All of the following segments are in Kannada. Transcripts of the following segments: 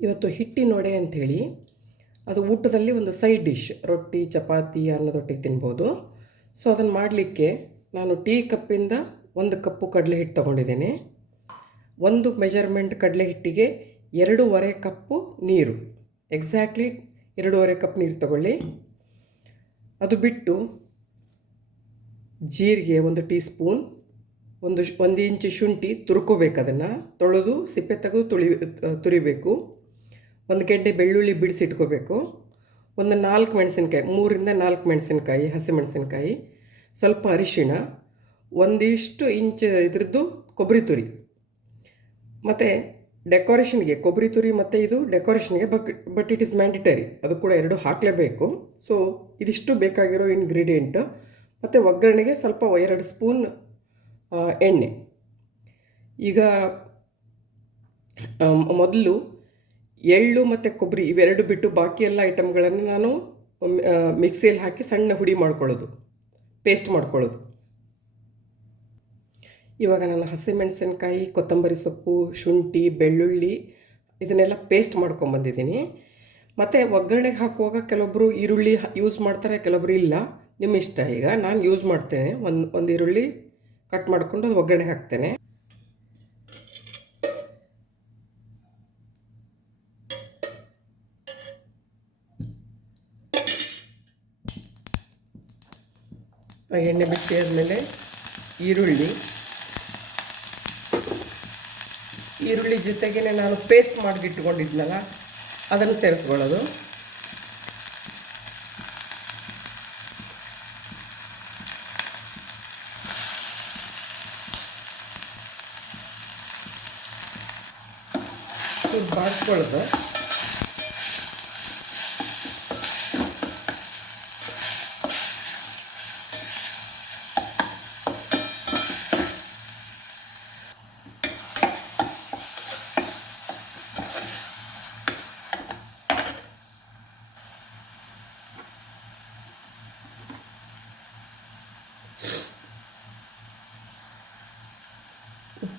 ಇವತ್ತು ಹಿಟ್ಟಿನ ವಡೆ ಅಂಥೇಳಿ, ಅದು ಊಟದಲ್ಲಿ ಒಂದು ಸೈಡ್ ಡಿಶ್ ರೊಟ್ಟಿ, ಚಪಾತಿ, ಅನ್ನದೊಟ್ಟಿಗೆ ತಿನ್ಬೋದು. ಸೊ ಅದನ್ನು ಮಾಡಲಿಕ್ಕೆ ನಾನು ಟೀ ಕಪ್ಪಿಂದ ಒಂದು ಕಪ್ಪು ಕಡಲೆ ಹಿಟ್ಟು ತೊಗೊಂಡಿದ್ದೇನೆ. ಒಂದು ಮೆಜರ್ಮೆಂಟ್ ಕಡಲೆ ಹಿಟ್ಟಿಗೆ ಎರಡೂವರೆ ಕಪ್ಪು ನೀರು. ಎಕ್ಸಾಕ್ಟ್ಲಿ ಎರಡೂವರೆ ಕಪ್ ನೀರು ತಗೊಳ್ಳಿ. ಅದು ಬಿಟ್ಟು ಜೀರಿಗೆ ಒಂದು ಟೀ ಸ್ಪೂನ್ ಒಂದು ಒಂದು ಇಂಚು ಶುಂಠಿ ತುರ್ಕೋಬೇಕು ಅದನ್ನು. ತೊಳೆದು ಸಿಪ್ಪೆ ತೆಗೆದು ತುಳಿ, ತುರಿಬೇಕು. ಒಂದು ಗೆಡ್ಡೆ ಬೆಳ್ಳುಳ್ಳಿ ಬಿಡಿಸಿಟ್ಕೋಬೇಕು ಒಂದು ನಾಲ್ಕು ಮೆಣಸಿನ್ಕಾಯಿ, ಮೂರಿಂದ ನಾಲ್ಕು ಮೆಣಸಿನ್ಕಾಯಿ ಹಸಿಮೆಣಸಿನ್ಕಾಯಿ ಸ್ವಲ್ಪ ಅರಿಶಿಣ, ಒಂದಿಷ್ಟು ಇಂಚ್ ಇದ್ರದ್ದು ಕೊಬ್ಬರಿ ತುರಿ. ಮತ್ತು ಡೆಕೋರೇಷನ್ಗೆ, ಕೊಬ್ಬರಿ ತುರಿ ಮತ್ತು ಇದು ಡೆಕೋರೇಷನ್ಗೆ but but it is mandatory. ಅದು ಕೂಡ ಎರಡು ಹಾಕಲೇಬೇಕು. ಸೊ, ಇದಿಷ್ಟು ಬೇಕಾಗಿರೋ ಇಂಗ್ರೀಡಿಯೆಂಟ್ ಮತ್ತು ಒಗ್ಗರಣೆಗೆ ಸ್ವಲ್ಪ ಎರಡು ಸ್ಪೂನ್ ಎಣ್ಣೆ. ಈಗ ಮೊದಲು ಎಳ್ಳು ಮತ್ತು ಕೊಬ್ಬರಿ ಇವೆರಡು ಬಿಟ್ಟು ಬಾಕಿ ಎಲ್ಲ ಐಟಮ್ಗಳನ್ನು ನಾನು ಮಿಕ್ಸಿಯಲ್ಲಿ ಹಾಕಿ ಸಣ್ಣ ಹುಡಿ ಮಾಡ್ಕೊಳ್ಳೋದು ಪೇಸ್ಟ್ ಮಾಡ್ಕೊಳ್ಳೋದು. ಇವಾಗ ನಾನು ಹಸಿಮೆಣಸಿನ್ಕಾಯಿ ಕೊತ್ತಂಬರಿ ಸೊಪ್ಪು, ಶುಂಠಿ, ಬೆಳ್ಳುಳ್ಳಿ ಇದನ್ನೆಲ್ಲ ಪೇಸ್ಟ್ ಮಾಡ್ಕೊಂಬಂದಿದ್ದೀನಿ ಮತ್ತು ಒಗ್ಗರಣೆಗೆ ಹಾಕುವಾಗ ಕೆಲವೊಬ್ಬರು ಈರುಳ್ಳಿ ಯೂಸ್ ಮಾಡ್ತಾರೆ, ಕೆಲವೊಬ್ರು ಇಲ್ಲ. ನಿಮ್ಮ ಇಷ್ಟ ಈಗ ನಾನು ಯೂಸ್ ಮಾಡ್ತೇನೆ. ಒಂದು ಒಂದು ಈರುಳ್ಳಿ ಕಟ್ ಮಾಡಿಕೊಂಡು ಅದು ಒಗ್ಗರಣೆ ಹಾಕ್ತೇನೆ. ಎಣ್ಣೆ ಬಿಸಿ ಆದಮೇಲೆ ಈರುಳ್ಳಿ. ಈರುಳ್ಳಿ ಜೊತೆಗೇ ನಾನು ಪೇಸ್ಟ್ ಮಾಡಿಗಿಟ್ಕೊಂಡಿದ್ನಲ್ಲ ಅದನ್ನು ಸೇರಿಸ್ಕೊಳ್ಳೋದು. ಸ್ವಲ್ಪ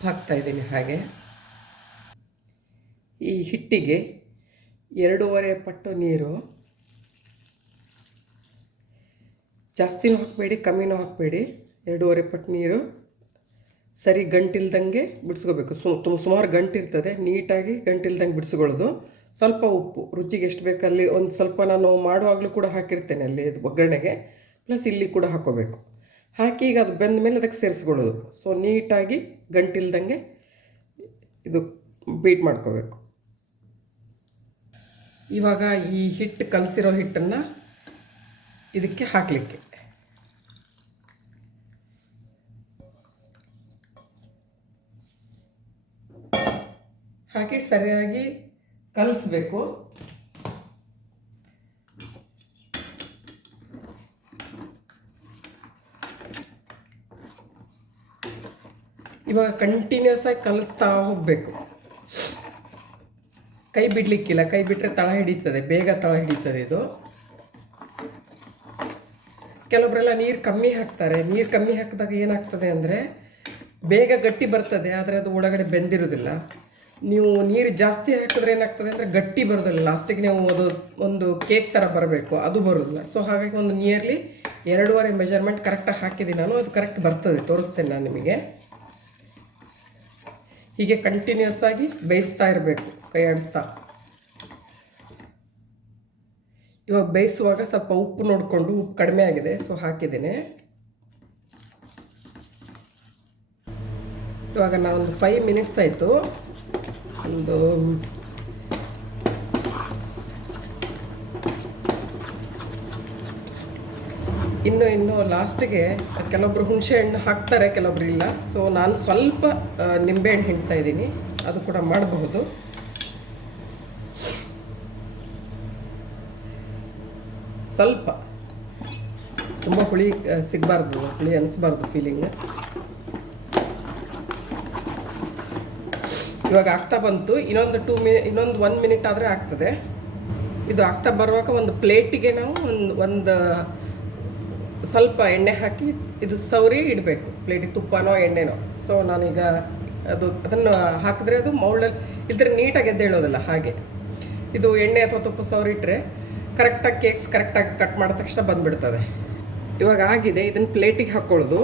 ಹಾಕ್ತಾ ಇದ್ದೀನಿ ಹಾಗೆ. ಈ ಹಿಟ್ಟಿಗೆ ಎರಡೂವರೆ ಪಟ್ಟು ನೀರು. ಜಾಸ್ತಿನೂ ಹಾಕಬೇಡಿ, ಕಮ್ಮಿನೂ ಹಾಕಬೇಡಿ. ಎರಡೂವರೆ ಪಟ್ಟು ನೀರು. ಸರಿ, ಗಂಟಿಲ್ದಂಗೆ ಬಿಡಿಸ್ಕೋಬೇಕು. ಸು ತುಂಬ ಸುಮಾರು ಗಂಟಿರ್ತದೆ. ನೀಟಾಗಿ ಗಂಟಿಲ್ದಂಗೆ ಬಿಡಿಸ್ಕೊಳ್ಳೋದು. ಸ್ವಲ್ಪ ಉಪ್ಪು, ರುಚಿಗೆ ಎಷ್ಟು ಬೇಕಲ್ಲಿ ಒಂದು ಸ್ವಲ್ಪ ನಾನು ಮಾಡುವಾಗಲೂ ಕೂಡ ಹಾಕಿರ್ತೇನೆ ಅಲ್ಲಿ ಇದು ಒಗ್ಗರಣೆಗೆ. ಪ್ಲಸ್ ಇಲ್ಲಿ ಕೂಡ ಹಾಕೋಬೇಕು. ಹಾಕಿ ಈಗ ಅದು ಬೆಂದ ಮೇಲೆ ಅದಕ್ಕೆ ಸೇರಿಸ್ಕೊಳ್ಳೋದು. ಸೊ, ನೀಟಾಗಿ ಗಂಟಿಲ್ದಂಗೆ ಇದು ಬೀಟ್ ಮಾಡ್ಕೋಬೇಕು. ಇವಾಗ ಈ ಹಿಟ್ಟು ಕಲಸಿರೋ ಹಿಟ್ಟನ್ನು ಇದಕ್ಕೆ ಹಾಕಲಿಕ್ಕೆ. ಹಾಕಿ ಸರಿಯಾಗಿ ಕಲಿಸ್ಬೇಕು. ಇವಾಗ ಕಂಟಿನ್ಯೂಸ್ ಆಗಿ ಕಲಿಸ್ತಾ ಹೋಗಬೇಕು. ಕೈ ಬಿಡಲಿಕ್ಕಿಲ್ಲ, ಕೈ ಬಿಟ್ಟರೆ ತಳ ಹಿಡಿತದೆ, ಬೇಗ ತಳ ಹಿಡಿತದೆ ಇದು. ಕೆಲವೊಬ್ಬರೆಲ್ಲ ನೀರು ಕಮ್ಮಿ ಹಾಕ್ತಾರೆ, ನೀರು ಕಮ್ಮಿ ಹಾಕಿದಾಗ ಏನಾಗ್ತದೆ ಅಂದರೆ ಬೇಗ ಗಟ್ಟಿ ಬರ್ತದೆ, ಆದರೆ ಅದು ಒಳಗಡೆ ಬೆಂದಿರೋದಿಲ್ಲ. ನೀವು ನೀರು ಜಾಸ್ತಿ ಹಾಕಿದ್ರೆ ಏನಾಗ್ತದೆ ಅಂದರೆ ಗಟ್ಟಿ ಬರೋದಿಲ್ಲ, ಲಾಸ್ಟಿಗೆ ನೀವು ಅದು ಒಂದು ಕೇಕ್ ಥರ ಬರಬೇಕು, ಅದು ಬರೋದಿಲ್ಲ. ಸೊ ಹಾಗಾಗಿ ಒಂದು ನಿಯರ್ಲಿ ಎರಡೂವರೆ ಮೆಜರ್ಮೆಂಟ್ ಕರೆಕ್ಟಾಗಿ ಹಾಕಿದ್ದೀನಿ ನಾನು, ಅದು ಕರೆಕ್ಟ್ ಬರ್ತದೆ, ತೋರಿಸ್ತೇನೆ ನಾನು ನಿಮಗೆ. ಹೀಗೆ ಕಂಟಿನ್ಯೂಸ್ ಆಗಿ ಬೇಯಿಸ್ತಾ ಇರಬೇಕು, ಕೈ ಆಡಿಸ್ತಾ. ಇವಾಗ ಬೇಯಿಸುವಾಗ ಸ್ವಲ್ಪ ಉಪ್ಪು ನೋಡಿಕೊಂಡು ಉಪ್ಪು ಕಡಿಮೆ ಆಗಿದೆ ಸೊ ಹಾಕಿದ್ದೀನಿ. ಇವಾಗ ನಾವೊಂದು ಫೈವ್ ಮಿನಿಟ್ಸ್ ಆಯಿತು. ಒಂದು ಇನ್ನು ಇನ್ನು ಲಾಸ್ಟಿಗೆ ಕೆಲವೊಬ್ರು ಹುಣಸೆ ಹಣ್ಣು ಹಾಕ್ತಾರೆ, ಕೆಲವೊಬ್ರು ಇಲ್ಲ. ಸೊ ನಾನು ಸ್ವಲ್ಪ ನಿಂಬೆ ನಿಂಬೆಹಣ್ಣು ಹಿಂಡ್ತಾ ಇದ್ದೀನಿ. ಅದು ಕೂಡ ಮಾಡಬಹುದು. ಸ್ವಲ್ಪ. ತುಂಬ ಹುಳಿ ಸಿಗಬಾರ್ದು, ಹುಳಿ ಅನಿಸ್ಬಾರ್ದು ಫೀಲಿಂಗ್ ಇವಾಗ ಆಗ್ತಾ ಬಂತು. ಇನ್ನೊಂದು ಟೂ ಮಿನಿ ಇನ್ನೊಂದು ಒನ್ ಮಿನಿಟ್ ಆದರೆ ಆಗ್ತದೆ. ಇದು ಆಗ್ತಾ ಬರುವಾಗ ಒಂದು ಪ್ಲೇಟಿಗೆ ನಾವು ಒಂದು ಒಂದು ಸ್ವಲ್ಪ ಎಣ್ಣೆ ಹಾಕಿ ಇದು ಸೌರಿ ಇಡಬೇಕು. ಪ್ಲೇಟಿಗೆ ತುಪ್ಪನೋ, ಎಣ್ಣೆನೋ. ಸೊ ನಾನೀಗ ಅದು, ಅದನ್ನು ಹಾಕಿದ್ರೆ ಅದು ಮೌಲ್ಡಲ್ಲಿ ಇಲ್ದ್ರೆ ನೀಟಾಗಿ ಎದ್ದೇಳೋದಿಲ್ಲ ಹಾಗೆ. ಇದು ಎಣ್ಣೆ ಅಥವಾ ತುಪ್ಪ ಸೌರಿ ಇಟ್ಟರೆ ಕರೆಕ್ಟಾಗಿ ಕೇಕ್ಸ್ ಕರೆಕ್ಟಾಗಿ ಕಟ್ ಮಾಡಿದ ತಕ್ಷಣ ಬಂದುಬಿಡ್ತದೆ. ಇವಾಗ ಆಗಿದೆ, ಇದನ್ನು ಪ್ಲೇಟಿಗೆ ಹಾಕ್ಕೊಳ್ಳೋದು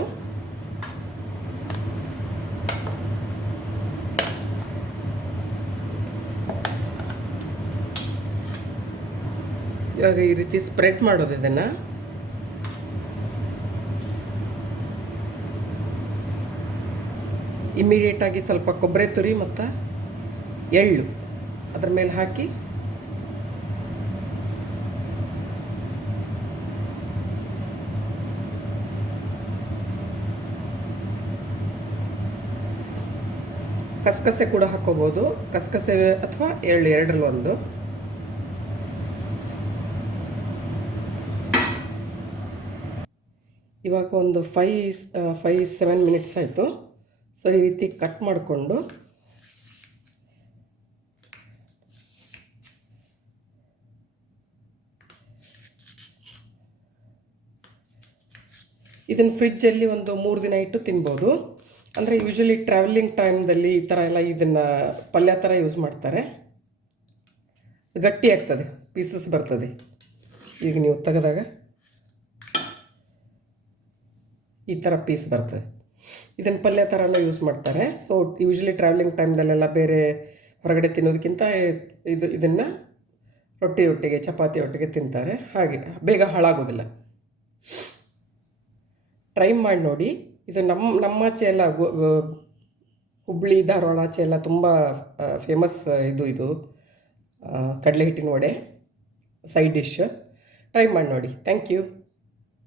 ಇವಾಗ ಈ ರೀತಿ ಸ್ಪ್ರೆಡ್ ಮಾಡೋದು ಇದನ್ನು. ಇಮಿಡಿಯೇಟಾಗಿ ಸ್ವಲ್ಪ ಕೊಬ್ಬರಿ ತುರಿ ಮತ್ತು ಎಳ್ಳು ಅದ್ರ ಮೇಲೆ ಹಾಕಿ. ಕಸಕಸೆ ಕೂಡ ಹಾಕೋಬೋದು. ಕಸಕಸೆ ಅಥವಾ ಎಳ್ಳು ಎರಡರಲ್ಲಿ ಒಂದು ಇವಾಗ ಒಂದು ಫೈ ಫೈ ಸೆವೆನ್ ಮಿನಿಟ್ಸ್ ಆಯಿತು. ಸೊ ಈ ರೀತಿ ಕಟ್ ಮಾಡಿಕೊಂಡು ಇದನ್ನು ಫ್ರಿಜ್ಜಲ್ಲಿ ಒಂದು ಮೂರು ದಿನ ಇಟ್ಟು ತಿನ್ಬೋದು. ಅಂದರೆ ಯೂಶ್ವಲಿ ಟ್ರಾವೆಲಿಂಗ್ ಟೈಮ್ದಲ್ಲಿ ಈ ಥರ ಎಲ್ಲ ಇದನ್ನು ಪಲ್ಯ ಥರ ಯೂಸ್ ಮಾಡ್ತಾರೆ. ಗಟ್ಟಿ ಆಗ್ತದೆ ಪೀಸಸ್ ಬರ್ತದೆ. ಈಗ ನೀವು ತೆಗೆದಾಗ ಈ ಥರ ಪೀಸ್ ಬರ್ತದೆ. ಇದನ್ನು ಪಲ್ಯ ಥರನೂ ಯೂಸ್ ಮಾಡ್ತಾರೆ. ಸೊ ಯೂಶ್ವಲಿ ಟ್ರಾವೆಲಿಂಗ್ ಟೈಮ್ದಲ್ಲೆಲ್ಲ ಬೇರೆ ಹೊರಗಡೆ ತಿನ್ನೋದಕ್ಕಿಂತ ಇದು, ಇದನ್ನು ರೊಟ್ಟಿ ಒಟ್ಟಿಗೆ, ಚಪಾತಿ ಒಟ್ಟಿಗೆ ತಿಂತಾರೆ. ಹಾಗೆ, ಬೇಗ ಹಾಳಾಗೋದಿಲ್ಲ. ಟ್ರೈ ಮಾಡಿ ನೋಡಿ. ಇದು ನಮ್ಮ ನಮ್ಮಾಚೆ ಎಲ್ಲ ಹುಬ್ಬಳ್ಳಿ ಧಾರವಾಡ ಆಚೆ ಎಲ್ಲ ತುಂಬ ಫೇಮಸ್ ಇದು ಇದು ಕಡಲೆ ಹಿಟ್ಟಿನ ವಡೆ ಸೈಡ್ ಡಿಶ್ ಟ್ರೈ ಮಾಡಿ ನೋಡಿ. Thank you